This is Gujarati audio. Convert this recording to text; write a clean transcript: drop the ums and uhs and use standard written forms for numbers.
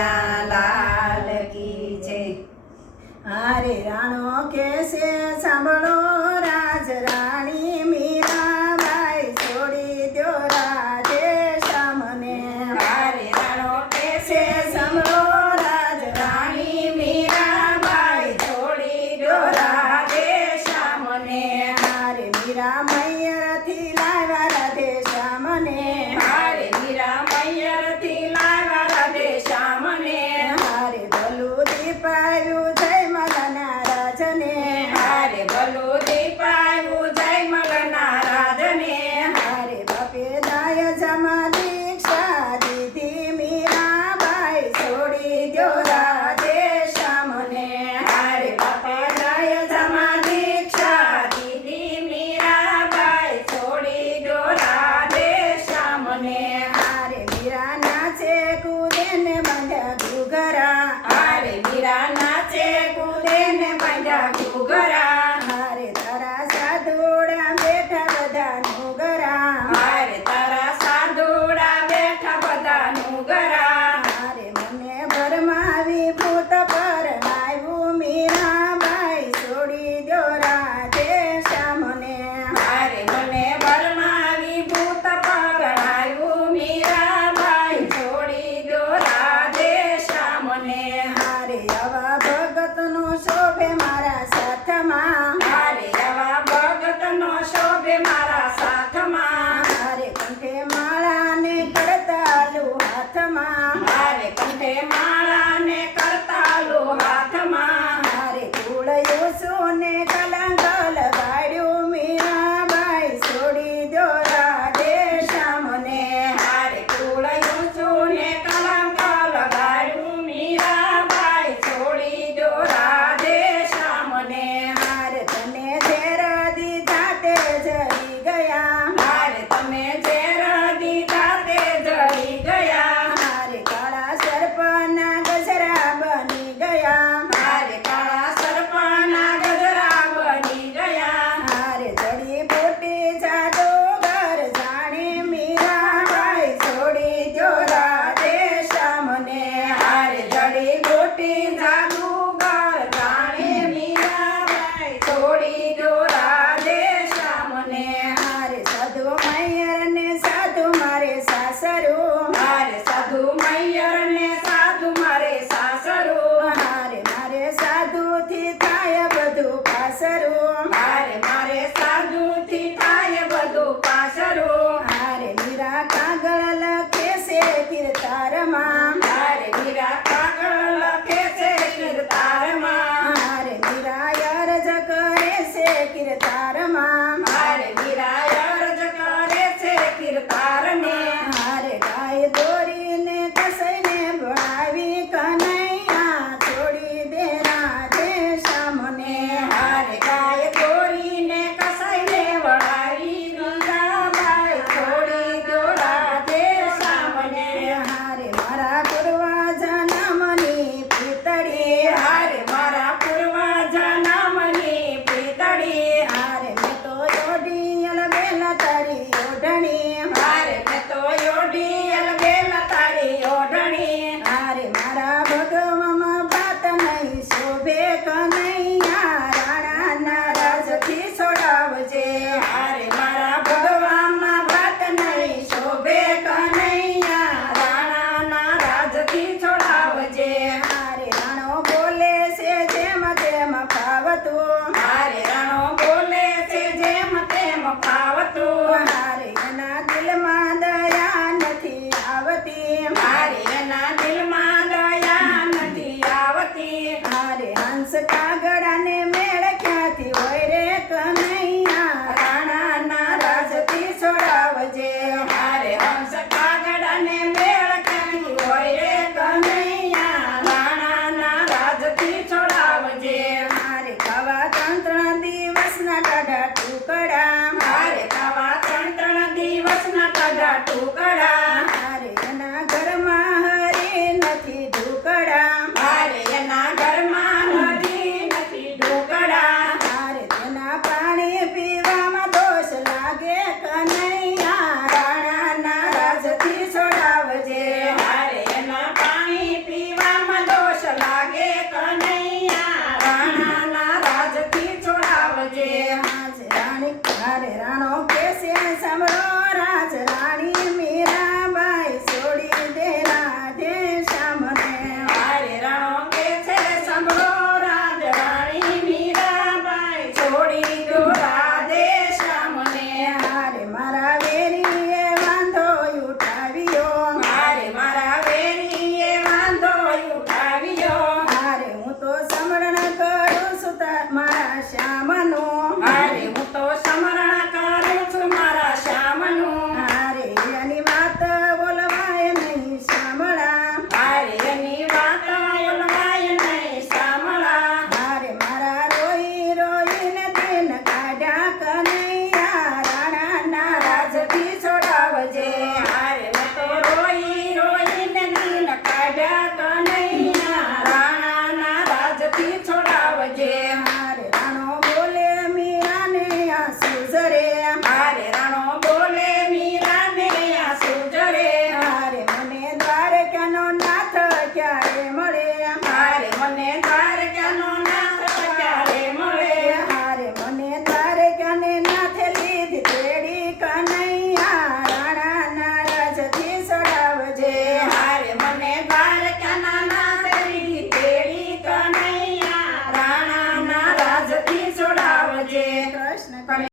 લાલ કી જય। હારે રાણો કેસે સાંભળો રાજ રાણી મીરાબાઈ છોડી દ્યો રાધે શ્યામને। હારે રાણો કેસે સાંભળો રાજ રાણી મીરાબાઈ છોડી દ્યો રાધે શ્યામને। હારે મીરા મૈયરથી લાવ્યા રાધે શ્યામને। હારે મીરા મૈયરથી લાવ્યા રાધે શ્યામને। હારે ભલું દીપાયું જય મલના રાજને। હારે ભલું દીપાયું જય મલના રાજને। હારે બાપે દાય જમા દીક્ષા દીધી મીરાબાઈ છોડી દ્યો રાધે શ્યામને। હારે બાપે દાય જમા દીક્ષા દીધી મીરાબાઈ છોડી દ્યો રાધે શ્યામને। હારે મીરા નાચે કૂદે ને બાંધ્યા ઘૂઘરા। હારે